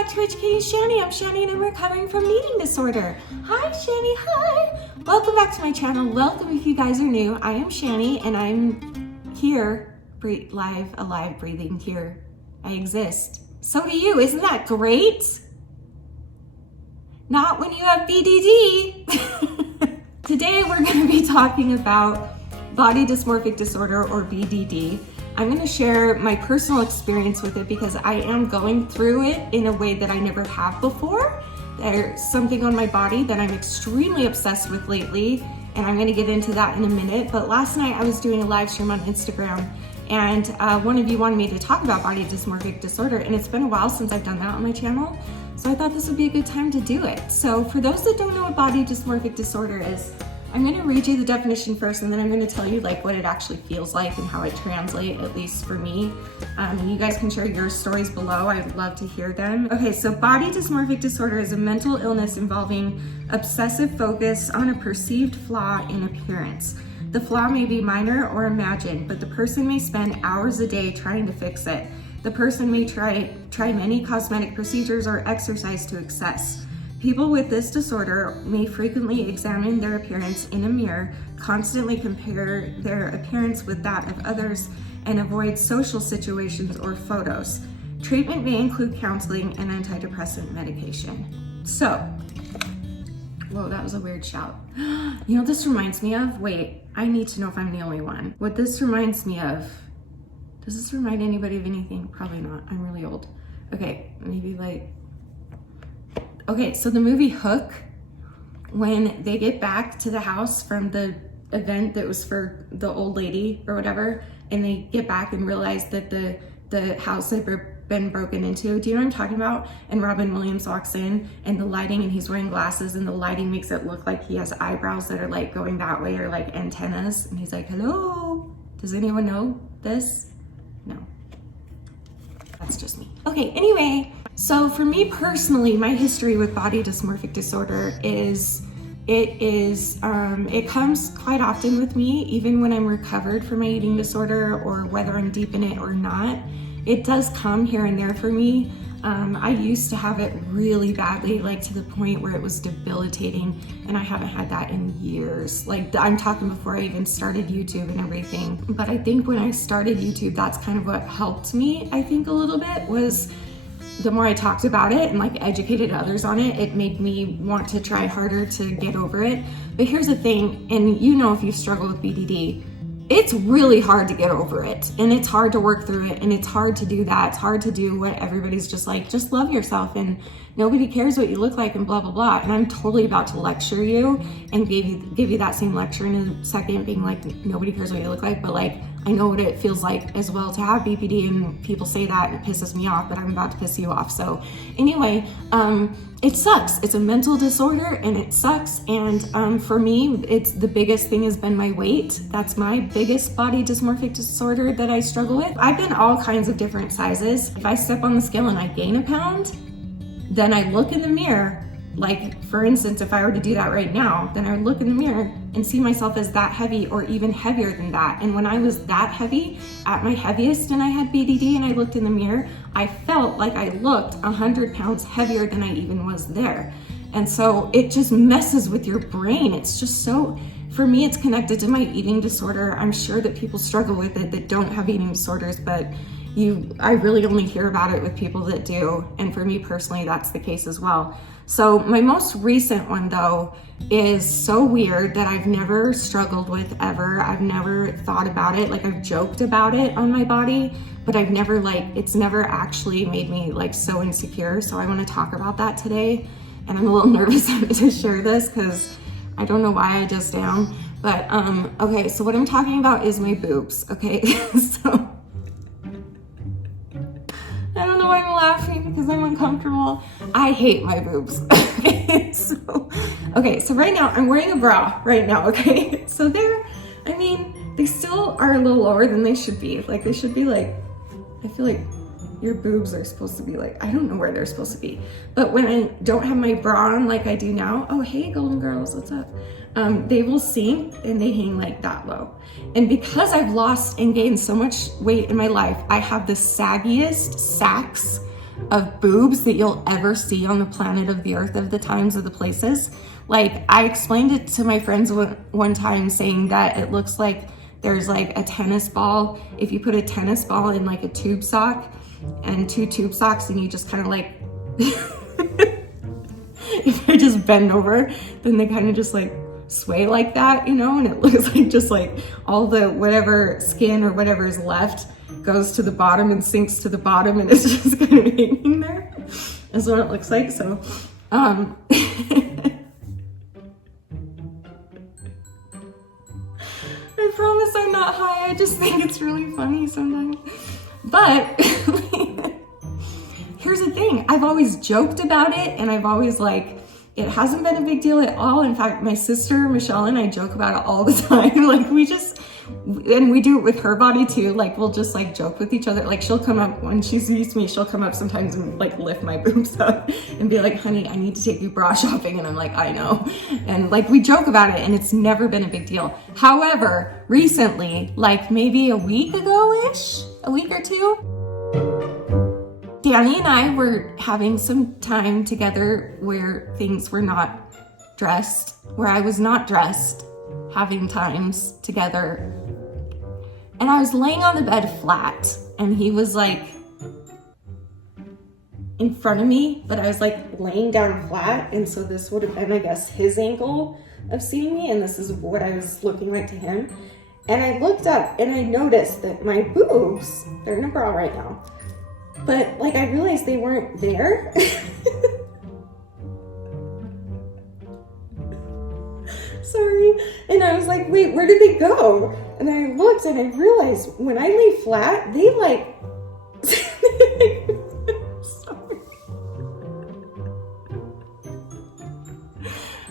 back to Educating Shani. I'm Shani and I'm recovering from an eating disorder. Hi Shani, hi. Welcome back to my channel. Welcome if you guys are new. I am Shani and I'm here, alive, breathing here. I exist. So do you, isn't that great? Not when you have BDD. Today we're going to be talking about body dysmorphic disorder, or BDD. I'm going to share my personal experience with it because I am going through it in a way that I never have before. There's something on my body that I'm extremely obsessed with lately, and I'm going to get into that in a minute. But last night I was doing a live stream on Instagram, and one of you wanted me to talk about body dysmorphic disorder, and it's been a while since I've done that on my channel, so I thought this would be a good time to do it. So for those that don't know what body dysmorphic disorder is, I'm going to read you the definition first, and then I'm going to tell you like what it actually feels like and how it translates, at least for me. You guys can share your stories below. I'd love to hear them. Okay, so body dysmorphic disorder is a mental illness involving obsessive focus on a perceived flaw in appearance. The flaw may be minor or imagined, but the person may spend hours a day trying to fix it. The person may try many cosmetic procedures or exercise to excess. People with this disorder may frequently examine their appearance in a mirror, constantly compare their appearance with that of others, and avoid social situations or photos. Treatment may include counseling and antidepressant medication. So, whoa, that was a weird shout. You know what this reminds me of? Wait, I need to know if I'm the only one. What this reminds me of, does this remind anybody of anything? Probably not, I'm really old. Okay, maybe like, okay, so the movie Hook, when they get back to the house from the event that was for the old lady or whatever, and they get back and realize that the house had been broken into. Do you know what I'm talking about? And Robin Williams walks in, and the lighting, and he's wearing glasses, and the lighting makes it look like he has eyebrows that are like going that way, or like antennas. And he's like, hello, does anyone know this? No, that's just me. Okay, anyway. So for me personally, my history with body dysmorphic disorder is, it comes quite often with me, even when I'm recovered from my eating disorder or whether I'm deep in it or not. It does come here and there for me. I used to have it really badly, like to the point where it was debilitating, and I haven't had that in years. Like I'm talking before I even started YouTube and everything. But I think when I started YouTube, that's kind of what helped me, I think a little bit, was the more I talked about it and like educated others on it, it made me want to try harder to get over it. But here's the thing, and you know if you struggle with BDD, it's really hard to get over it, and it's hard to work through it, and it's hard to do that. It's hard to do what everybody's just like, just love yourself and nobody cares what you look like and blah, blah, blah. And I'm totally about to lecture you and give you that same lecture in a second, being like, nobody cares what you look like, but like, I know what it feels like as well to have BPD, and people say that and it pisses me off, but I'm about to piss you off. So anyway, it sucks. It's a mental disorder and it sucks. And for me, it's the biggest thing has been my weight. That's my biggest body dysmorphic disorder that I struggle with. I've been all kinds of different sizes. If I step on the scale and I gain a pound, then I look in the mirror. Like for instance, if I were to do that right now, then I would look in the mirror and see myself as that heavy or even heavier than that. And when I was that heavy, at my heaviest, and I had BDD and I looked in the mirror, I felt like I looked 100 pounds heavier than I even was there. And so it just messes with your brain. It's just so, for me, it's connected to my eating disorder. I'm sure that people struggle with it that don't have eating disorders, but I really only hear about it with people that do. And for me personally, that's the case as well. So my most recent one though is so weird that I've never struggled with ever. I've never thought about it. Like I've joked about it on my body, but I've never it's never actually made me like so insecure. So I want to talk about that today. And I'm a little nervous to share this because I don't know why I just am. But okay, so what I'm talking about is my boobs. Okay, so I don't know why I'm laughing because I'm uncomfortable. I hate my boobs. Okay, so right now I'm wearing a bra right now, okay? So they still are a little lower than they should be. Like they should be like, I feel like your boobs are supposed to be like, I don't know where they're supposed to be. But when I don't have my bra on like I do now, oh hey Golden Girls, what's up? They will sink and they hang like that low. And because I've lost and gained so much weight in my life, I have the saggiest sacks of boobs that you'll ever see on the planet of the earth, of the times, of the places. Like, I explained it to my friends one time, saying that it looks like there's like a tennis ball. If you put a tennis ball in like a tube sock and 2 tube socks, and you just kind of like, if I just bend over, then they kind of just like sway like that, you know, and it looks like just like all the whatever skin or whatever is left goes to the bottom and sinks to the bottom, and it's just kind of hanging there. That's what it looks like. So I promise I'm not high. I just think it's really funny sometimes. But here's the thing. I've always joked about it, and I've always like, it hasn't been a big deal at all. In fact, my sister, Michelle, and I joke about it all the time. Like, and we do it with her body too. Like, we'll just like joke with each other. Like, she'll come up when she sees me, she'll come up sometimes and like lift my boobs up and be like, honey, I need to take you bra shopping. And I'm like, I know. And like, we joke about it, and it's never been a big deal. However, recently, like maybe a week ago-ish, a week or two, Danny and I were having some time together where things were not dressed, where I was not dressed, having times together. And I was laying on the bed flat, and he was like in front of me, but I was like laying down flat. And so this would have been, I guess, his angle of seeing me, and this is what I was looking like to him. And I looked up and I noticed that my boobs, they're in a bra right now, but like I realized they weren't there. Sorry. And I was like, wait, where did they go? And I looked and I realized when I lay flat, they like,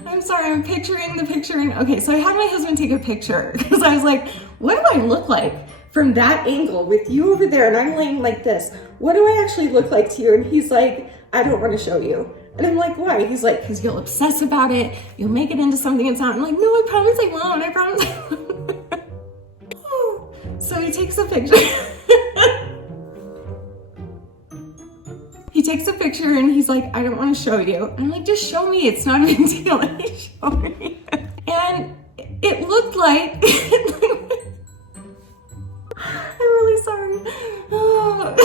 I'm sorry, I'm picturing the picture. Okay, so I had my husband take a picture because I was like, what do I look like from that angle with you over there? And I'm laying like this. What do I actually look like to you? And he's like, I don't want to show you. And I'm like, why? He's like, because you'll obsess about it. You'll make it into something it's not. I'm like, no, I promise I won't. I promise I won't. So he takes a picture. He takes a picture and he's like, I don't want to show you. I'm like, just show me. It's not a big deal. And he showed me. And it looked like, I'm really sorry. Oh.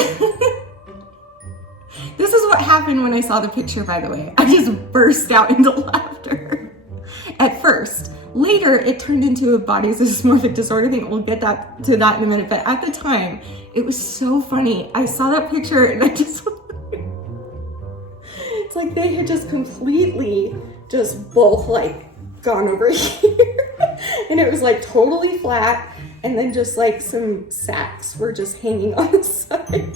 This is what happened when I saw the picture, by the way. I just burst out into laughter at first. Later, it turned into a body dysmorphic disorder thing. We'll get to that in a minute. But at the time, it was so funny. I saw that picture and I just, it's like they had just completely just both like gone over here. And it was like totally flat. And then just like some sacks were just hanging on the side.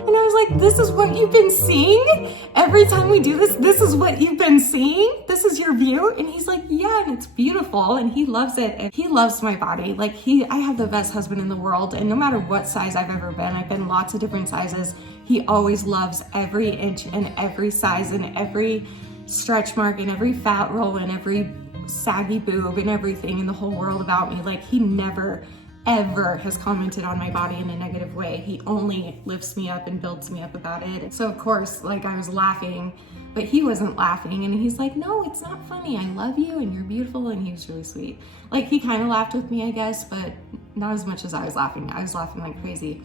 And I was like, this is what you've been seeing? Every time we do this, this is what you've been seeing? This is your view? And he's like, yeah, and it's beautiful. And he loves it. And he loves my body. Like I have the best husband in the world. And no matter what size I've ever been, I've been lots of different sizes. He always loves every inch and every size and every stretch mark and every fat roll and every saggy boob and everything in the whole world about me. Like he never ever has commented on my body in a negative way. He only lifts me up and builds me up about it. So of course, like I was laughing, but he wasn't laughing. And he's like, no, it's not funny. I love you and you're beautiful. And he was really sweet. Like he kind of laughed with me, I guess, but not as much as I was laughing. I was laughing like crazy.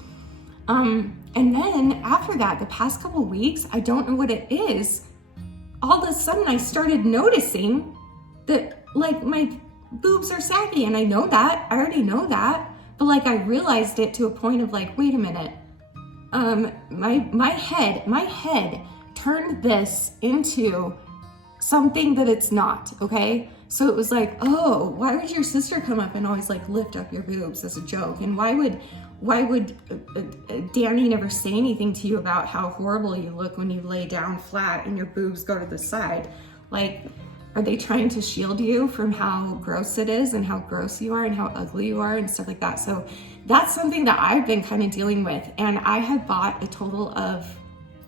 And then after that, the past couple of weeks, I don't know what it is. All of a sudden I started noticing that like my boobs are saggy, and I know that, I already know that, but like I realized it to a point of like, wait a minute, my head turned this into something that it's not, okay? So it was like, oh, why would your sister come up and always like lift up your boobs as a joke? And why would Danny never say anything to you about how horrible you look when you lay down flat and your boobs go to the side? Like, are they trying to shield you from how gross it is and how gross you are and how ugly you are and stuff like that? So that's something that I've been kind of dealing with. And I have bought a total of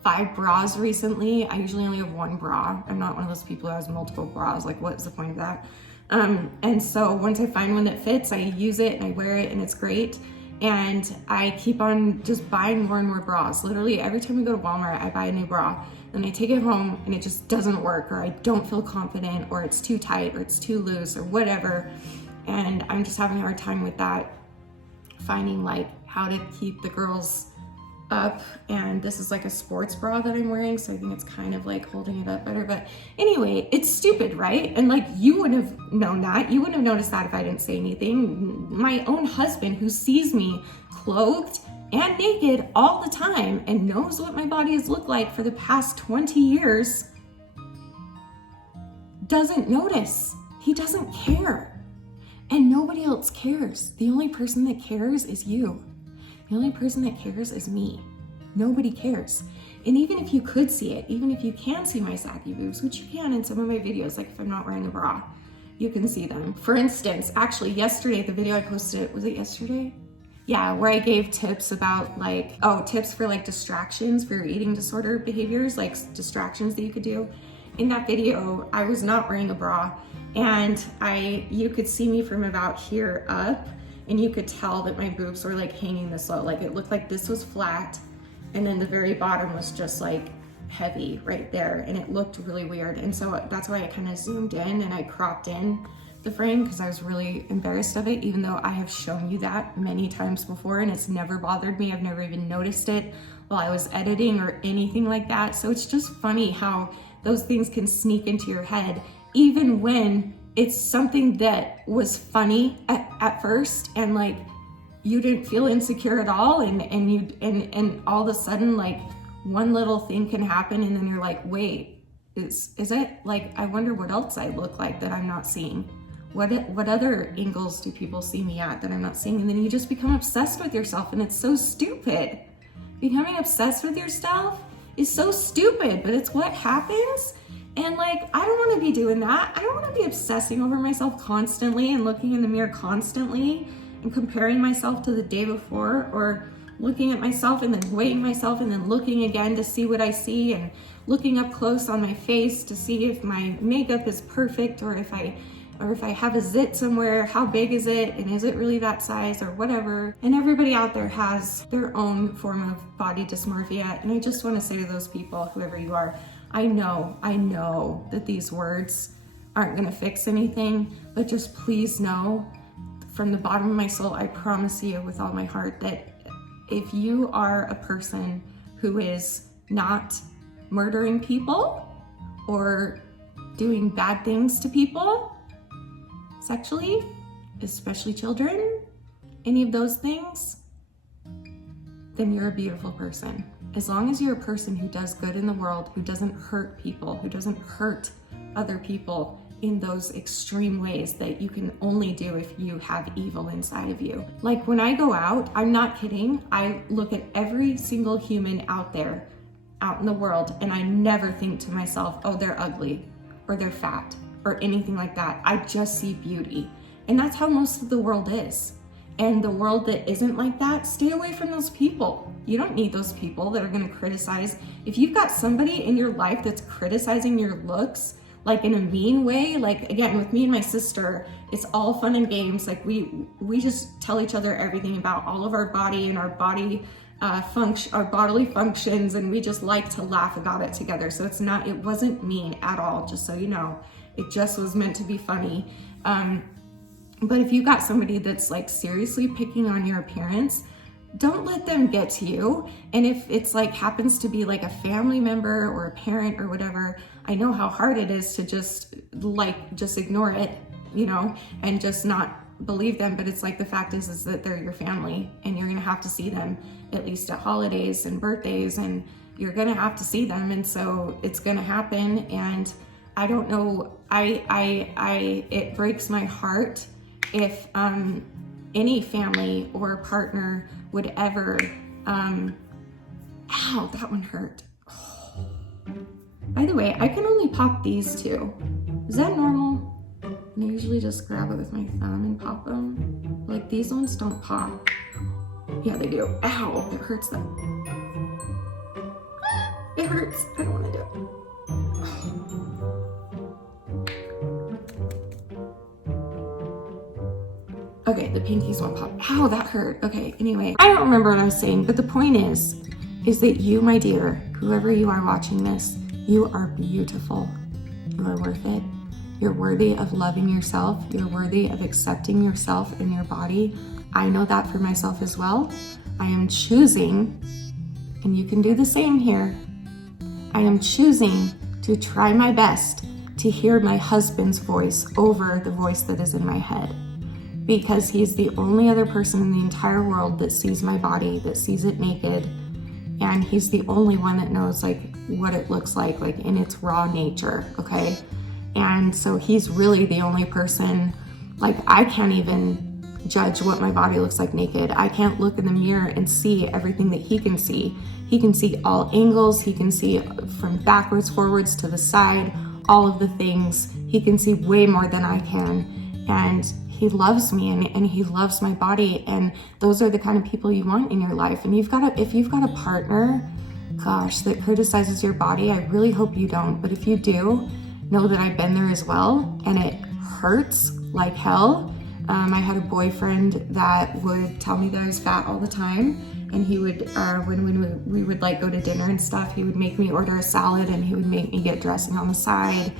5 bras recently. I usually only have 1 bra. I'm not one of those people who has multiple bras. Like, what's the point of that? And so once I find one that fits, I use it and I wear it and it's great. And I keep on just buying more and more bras. Literally every time we go to Walmart, I buy a new bra. Then I take it home and it just doesn't work, or I don't feel confident, or it's too tight, or it's too loose, or whatever. And I'm just having a hard time with that, finding like how to keep the girls up. And this is like a sports bra that I'm wearing, so I think it's kind of like holding it up better. But anyway, it's stupid, right? And like, you wouldn't have known that. You wouldn't have noticed that if I didn't say anything. My own husband, who sees me clothed and naked all the time and knows what my body has looked like for the past 20 years, doesn't notice. He doesn't care. And nobody else cares. The only person that cares is you. The only person that cares is me. Nobody cares. And even if you could see it, even if you can see my saggy boobs, which you can in some of my videos, like if I'm not wearing a bra, you can see them. For instance, actually yesterday, the video I posted, was it yesterday? Yeah, where I gave tips about like, tips for like distractions for your eating disorder behaviors, like distractions that you could do. In that video, I was not wearing a bra, and you could see me from about here up, and you could tell that my boobs were like hanging this low. Like it looked like this was flat, and then the very bottom was just like heavy right there, and it looked really weird. And so that's why I kind of zoomed in and I cropped in the frame, because I was really embarrassed of it, even though I have shown you that many times before and it's never bothered me. I've never even noticed it while I was editing or anything like that. So it's just funny how those things can sneak into your head, even when it's something that was funny at first, and like you didn't feel insecure at all, and all of a sudden like one little thing can happen, and then you're like, wait, is it like, I wonder what else I look like that I'm not seeing. What other angles do people see me at that I'm not seeing? And then you just become obsessed with yourself, and it's so stupid. Becoming obsessed with yourself is so stupid, but it's what happens. And like, I don't want to be doing that. I don't want to be obsessing over myself constantly and looking in the mirror constantly and comparing myself to the day before, or looking at myself and then weighing myself and then looking again to see what I see, and looking up close on my face to see if my makeup is perfect, or if I have a zit somewhere, how big is it, and is it really that size, or whatever. And everybody out there has their own form of body dysmorphia, and I just want to say to those people, whoever you are, I know that these words aren't gonna fix anything, but just please know from the bottom of my soul, I promise you with all my heart, that if you are a person who is not murdering people or doing bad things to people sexually, especially children, any of those things, then you're a beautiful person. As long as you're a person who does good in the world, who doesn't hurt people, who doesn't hurt other people in those extreme ways that you can only do if you have evil inside of you. Like when I go out, I'm not kidding, I look at every single human out there, out in the world, and I never think to myself, oh, they're ugly, or they're fat, or anything like that. I just see beauty. And that's how most of the world is. And the world that isn't like that, stay away from those people. You don't need those people that are gonna criticize. If you've got somebody in your life that's criticizing your looks, like in a mean way, like again, with me and my sister, it's all fun and games. Like we just tell each other everything about all of our body and our body our bodily functions, and we just like to laugh about it together. So it wasn't mean at all, just so you know. It just was meant to be funny. But if you got somebody that's like seriously picking on your appearance, don't let them get to you. And if it's like happens to be like a family member or a parent or whatever, I know how hard it is to just ignore it, you know, and just not believe them. But it's like, the fact is that they're your family, and you're gonna have to see them at least at holidays and birthdays, and you're gonna have to see them. And so it's gonna happen. And I don't know, it breaks my heart if any family or partner would ever, ow, that one hurt. Oh. By the way, I can only pop these two. Is that normal? And I usually just grab it with my thumb and pop them. Like these ones don't pop. Yeah, they do. Ow, it hurts though. It hurts, I don't wanna do it. Okay, the pinkies won't pop. Ow, that hurt. Okay, anyway, I don't remember what I was saying, but the point is that you, my dear, whoever you are watching this, you are beautiful. You are worth it. You're worthy of loving yourself. You're worthy of accepting yourself and your body. I know that for myself as well. I am choosing, and you can do the same here, I am choosing to try my best to hear my husband's voice over the voice that is in my head, because he's the only other person in the entire world that sees my body, that sees it naked, and he's the only one that knows like what it looks like in its raw nature, okay? And so he's really the only person, like I can't even judge what my body looks like naked. I can't look in the mirror and see everything that he can see. He can see all angles. He can see from backwards, forwards, to the side, all of the things. He can see way more than I can. And he loves me and he loves my body. And those are the kind of people you want in your life. And if you've got a partner, gosh, that criticizes your body, I really hope you don't. But if you do, know that I've been there as well, and it hurts like hell. I had a boyfriend that would tell me that I was fat all the time, and he would, when we would like go to dinner and stuff, he would make me order a salad and he would make me get dressing on the side,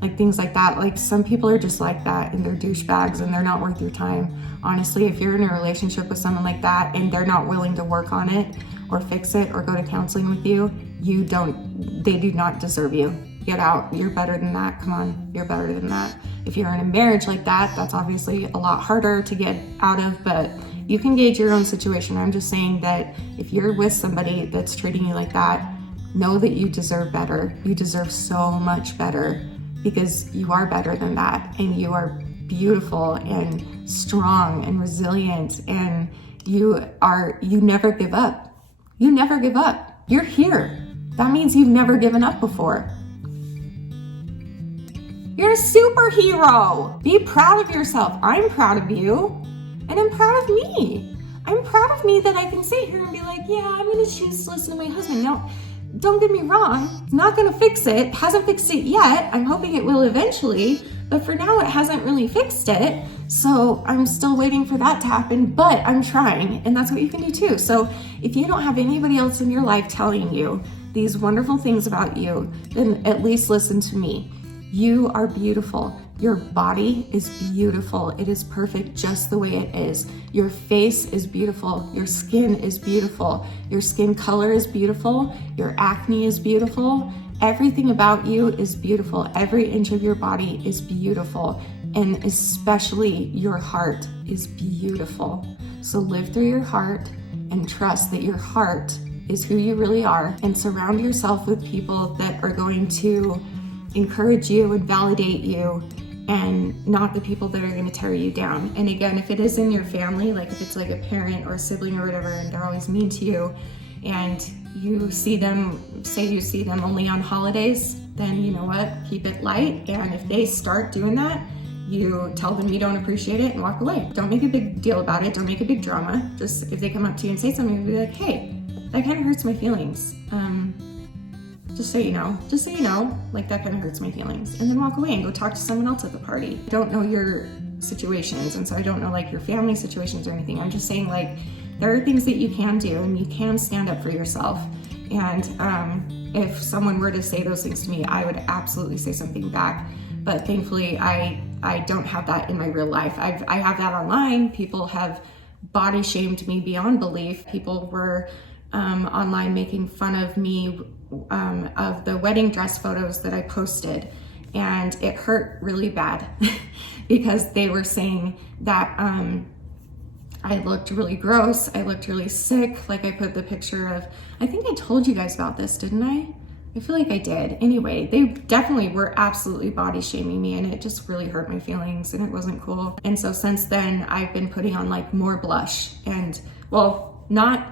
like things like that. Like some people are just like that and they're douchebags and they're not worth your time. Honestly, if you're in a relationship with someone like that and they're not willing to work on it or fix it or go to counseling with you, they do not deserve you. Get out. You're better than that. Come on, you're better than that. If you're in a marriage like that, that's obviously a lot harder to get out of, but you can gauge your own situation. I'm just saying that if you're with somebody that's treating you like that, know that you deserve better. You deserve so much better, because you are better than that, and you are beautiful and strong and resilient, and you never give up. You never give up. You're here. That means you've never given up before. You're a superhero. Be proud of yourself. I'm proud of you, and I'm proud of me. I'm proud of me that I can sit here and be like, yeah, I'm gonna choose to listen to my husband. Now, don't get me wrong, not gonna fix it, hasn't fixed it yet. I'm hoping it will eventually, but for now it hasn't really fixed it. So I'm still waiting for that to happen, but I'm trying, and that's what you can do too. So if you don't have anybody else in your life telling you these wonderful things about you, then at least listen to me. You are beautiful. Your body is beautiful. It is perfect just the way it is. Your face is beautiful. Your skin is beautiful. Your skin color is beautiful. Your acne is beautiful. Everything about you is beautiful. Every inch of your body is beautiful. And especially your heart is beautiful. So live through your heart and trust that your heart is who you really are, and surround yourself with people that are going to encourage you and validate you, and not the people that are going to tear you down. And again, if it is in your family, like if it's like a parent or a sibling or whatever, and they're always mean to you, and you see them only on holidays, then you know what, keep it light. And if they start doing that, you tell them you don't appreciate it and walk away. Don't make a big deal about it. Don't make a big drama. Just if they come up to you and say something, be like, hey, that kind of hurts my feelings. Just so you know, like that kind of hurts my feelings. And then walk away and go talk to someone else at the party. I don't know your situations, and so I don't know like your family situations or anything. I'm just saying like there are things that you can do, and you can stand up for yourself. And if someone were to say those things to me, I would absolutely say something back. But thankfully, I don't have that in my real life. I have that online. People have body shamed me beyond belief. People were online making fun of me of the wedding dress photos that I posted, and it hurt really bad because they were saying that I looked really gross, I looked really sick. Like I put the picture of, I think I told you guys about this, didn't I? I feel like I did. Anyway, they definitely were absolutely body shaming me, and it just really hurt my feelings, and it wasn't cool. And so since then I've been putting on like more blush, and well, not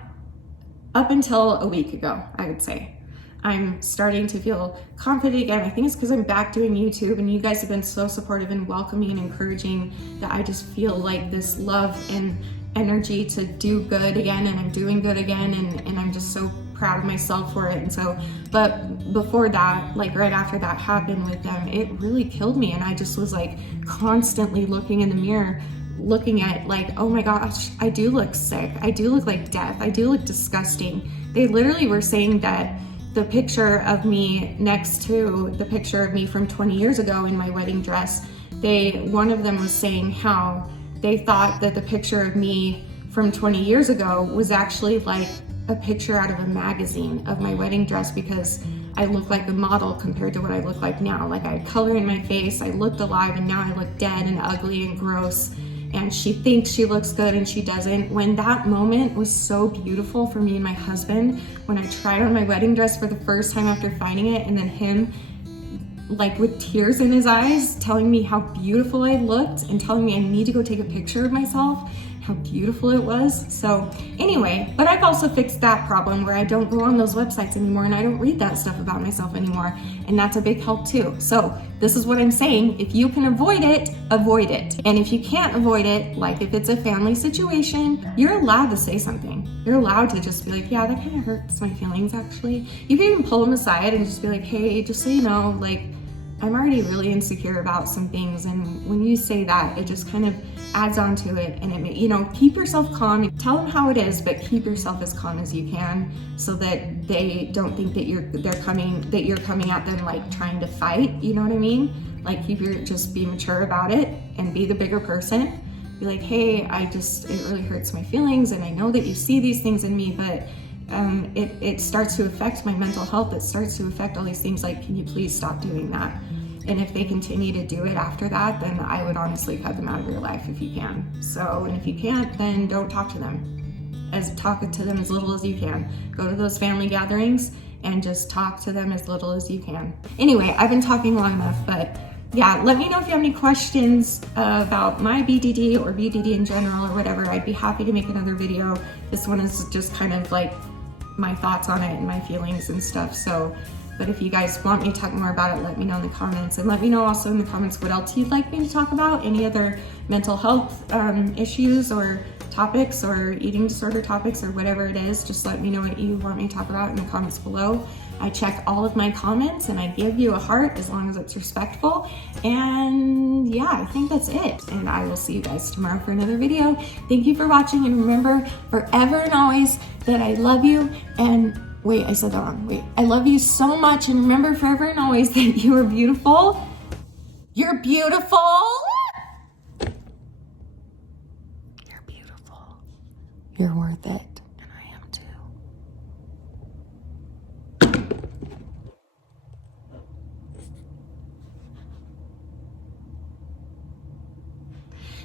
up until a week ago, I would say. I'm starting to feel confident again. I think it's because I'm back doing YouTube, and you guys have been so supportive and welcoming and encouraging that I just feel like this love and energy to do good again, and I'm doing good again, and I'm just so proud of myself for it. And so, but before that, like right after that happened with them, it really killed me, and I just was like constantly looking in the mirror looking at like, oh my gosh, I do look sick. I do look like death. I do look disgusting. They literally were saying that the picture of me next to the picture of me from 20 years ago in my wedding dress, one of them was saying how they thought that the picture of me from 20 years ago was actually like a picture out of a magazine of my wedding dress, because I look like a model compared to what I look like now. Like I had color in my face, I looked alive, and now I look dead and ugly and gross. And she thinks she looks good and she doesn't. When that moment was so beautiful for me and my husband, when I tried on my wedding dress for the first time after finding it, and then him like with tears in his eyes telling me how beautiful I looked and telling me I need to go take a picture of myself, how beautiful it was. So anyway, but I've also fixed that problem where I don't go on those websites anymore and I don't read that stuff about myself anymore. And that's a big help too. So this is what I'm saying. If you can avoid it, avoid it. And if you can't avoid it, like if it's a family situation, you're allowed to say something. You're allowed to just be like, yeah, that kind of hurts my feelings actually. You can even pull them aside and just be like, hey, just so you know, like, I'm already really insecure about some things, and when you say that, it just kind of adds on to it, and it, you know, keep yourself calm. Tell them how it is, but keep yourself as calm as you can, so that they don't think that you're coming at them like trying to fight. You know what I mean? Like just be mature about it and be the bigger person. Be like, hey, it really hurts my feelings, and I know that you see these things in me, but it starts to affect my mental health. It starts to affect all these things. Like, can you please stop doing that? And if they continue to do it after that, then I would honestly cut them out of your life if you can. So, and if you can't, then don't talk to them. Talk to them as little as you can. Go to those family gatherings and just talk to them as little as you can. Anyway, I've been talking long enough, but yeah, let me know if you have any questions about my BDD or BDD in general or whatever. I'd be happy to make another video. This one is just kind of like my thoughts on it and my feelings and stuff. So, but if you guys want me to talk more about it, let me know in the comments, and let me know also in the comments what else you'd like me to talk about, any other mental health issues or topics or eating disorder topics or whatever it is. Just let me know what you want me to talk about in the comments below. I check all of my comments and I give you a heart as long as it's respectful. And yeah, I think that's it. And I will see you guys tomorrow for another video. Thank you for watching, and remember forever and always that I love you. And wait, I said that wrong. Wait, I love you so much, and remember forever and always that you are beautiful. You're beautiful. You're beautiful. You're worth it. And I am too.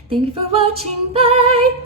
Thank you for watching. Bye.